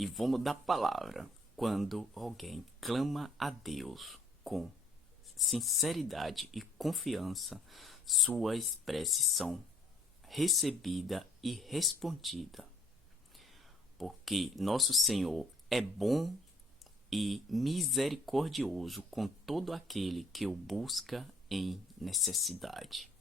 E vamos dar palavra. Quando alguém clama a Deus com sinceridade e confiança, suas preces são recebida e respondida. Porque nosso Senhor é bom e misericordioso com todo aquele que o busca em necessidade.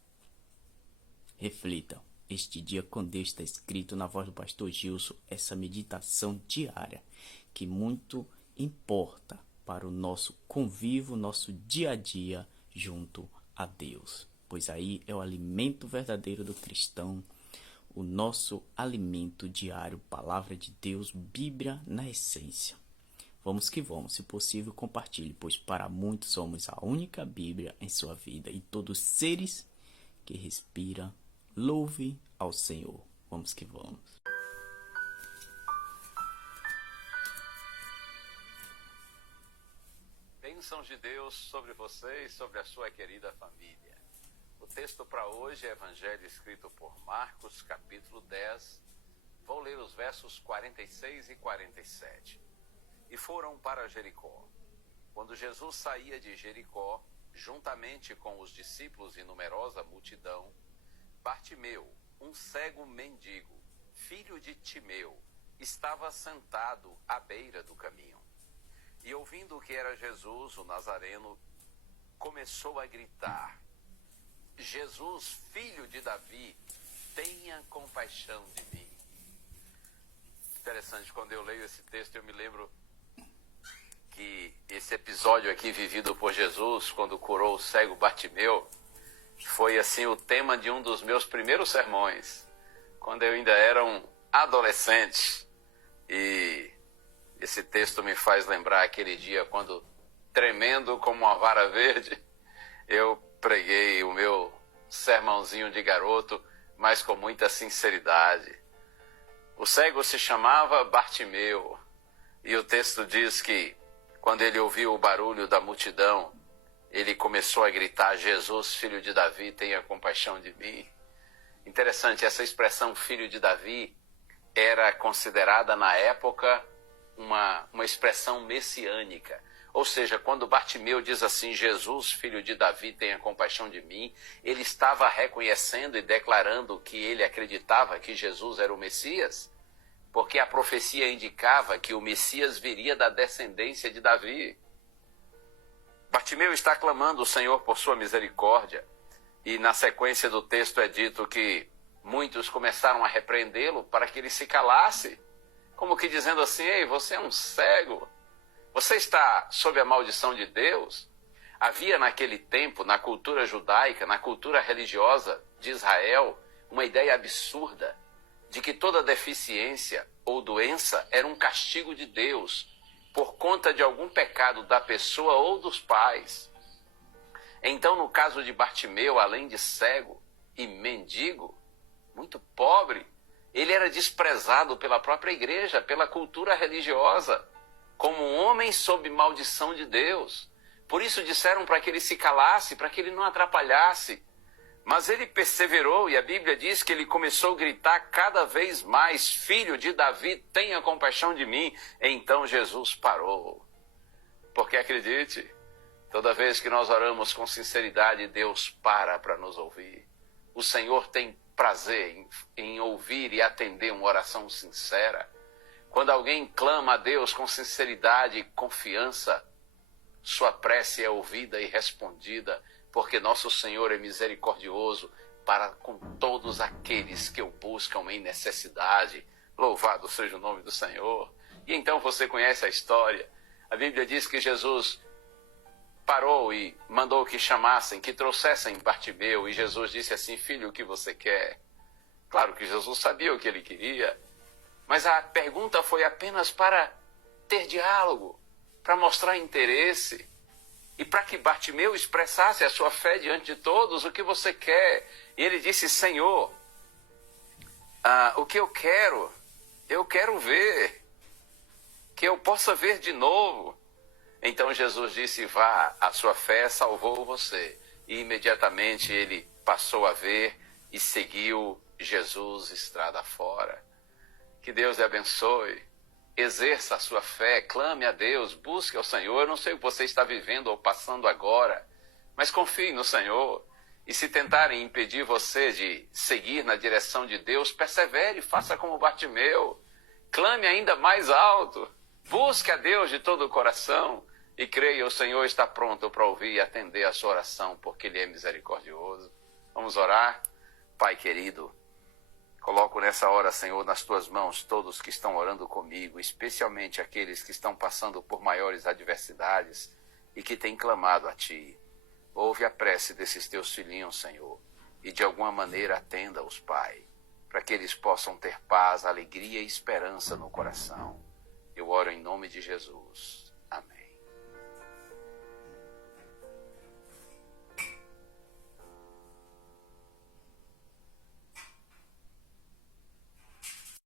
Reflita, este dia com Deus está escrito na voz do pastor Gilson, essa meditação diária, que muito importa para o nosso convívio, nosso dia a dia junto a Deus. Pois aí é o alimento verdadeiro do cristão, o nosso alimento diário, palavra de Deus, Bíblia na essência. Vamos que vamos, se possível compartilhe, pois para muitos somos a única Bíblia em sua vida e todos os seres que respiram, louve ao Senhor. Vamos que vamos. Bênçãos de Deus sobre você e sobre a sua querida família. O texto para hoje é Evangelho escrito por Marcos, capítulo 10. Vou ler os versos 46 e 47. E foram para Jericó. Quando Jesus saía de Jericó, juntamente com os discípulos e numerosa multidão, Bartimeu, um cego mendigo, filho de Timeu, estava sentado à beira do caminho. E ouvindo que era Jesus, o Nazareno, começou a gritar: Jesus, filho de Davi, tenha compaixão de mim. Interessante, quando eu leio esse texto, eu me lembro que esse episódio aqui vivido por Jesus, quando curou o cego Bartimeu, foi assim o tema de um dos meus primeiros sermões, quando eu ainda era um adolescente. E esse texto me faz lembrar aquele dia quando, tremendo como uma vara verde, eu preguei o meu sermãozinho de garoto, mas com muita sinceridade. O cego se chamava Bartimeu, e o texto diz que, quando ele ouviu o barulho da multidão, ele começou a gritar: Jesus, filho de Davi, tenha compaixão de mim. Interessante, essa expressão filho de Davi era considerada na época uma expressão messiânica. Ou seja, quando Bartimeu diz assim: Jesus, filho de Davi, tenha compaixão de mim, ele estava reconhecendo e declarando que ele acreditava que Jesus era o Messias, porque a profecia indicava que o Messias viria da descendência de Davi. Bartimeu está clamando o Senhor por sua misericórdia, e na sequência do texto é dito que muitos começaram a repreendê-lo para que ele se calasse, como que dizendo assim: ei, você é um cego, você está sob a maldição de Deus. Havia naquele tempo, na cultura judaica, na cultura religiosa de Israel, uma ideia absurda de que toda deficiência ou doença era um castigo de Deus por conta de algum pecado da pessoa ou dos pais. Então, no caso de Bartimeu, além de cego e mendigo, muito pobre, ele era desprezado pela própria igreja, pela cultura religiosa, como um homem sob maldição de Deus. Por isso disseram para que ele se calasse, para que ele não atrapalhasse. Mas ele perseverou, e a Bíblia diz que ele começou a gritar cada vez mais: filho de Davi, tenha compaixão de mim. Então Jesus parou. Porque acredite, toda vez que nós oramos com sinceridade, Deus para nos ouvir. O Senhor tem prazer em ouvir e atender uma oração sincera. Quando alguém clama a Deus com sinceridade e confiança, sua prece é ouvida e respondida, porque nosso Senhor é misericordioso para com todos aqueles que o buscam em necessidade. Louvado seja o nome do Senhor. E então você conhece a história. A Bíblia diz que Jesus parou e mandou que chamassem, que trouxessem Bartimeu, e Jesus disse assim: filho, o que você quer? Claro que Jesus sabia o que ele queria, mas a pergunta foi apenas para ter diálogo, para mostrar interesse, e para que Bartimeu expressasse a sua fé diante de todos. O que você quer? E ele disse: Senhor, o que eu quero ver, que eu possa ver de novo. Então Jesus disse: vá, a sua fé salvou você. E imediatamente ele passou a ver e seguiu Jesus estrada fora. Que Deus lhe abençoe. exerça a sua fé, clame a Deus, busque ao Senhor. Eu não sei o que você está vivendo ou passando agora, mas confie no Senhor. E se tentarem impedir você de seguir na direção de Deus, persevere, faça como Bartimeu. Clame ainda mais alto. Busque a Deus de todo o coração e creia, o Senhor está pronto para ouvir e atender a sua oração, porque Ele é misericordioso. Vamos orar? Pai querido, coloco nessa hora, Senhor, nas Tuas mãos todos que estão orando comigo, especialmente aqueles que estão passando por maiores adversidades e que têm clamado a Ti. Ouve a prece desses Teus filhinhos, Senhor, e de alguma maneira atenda-os, Pai, para que eles possam ter paz, alegria e esperança no coração. Eu oro em nome de Jesus.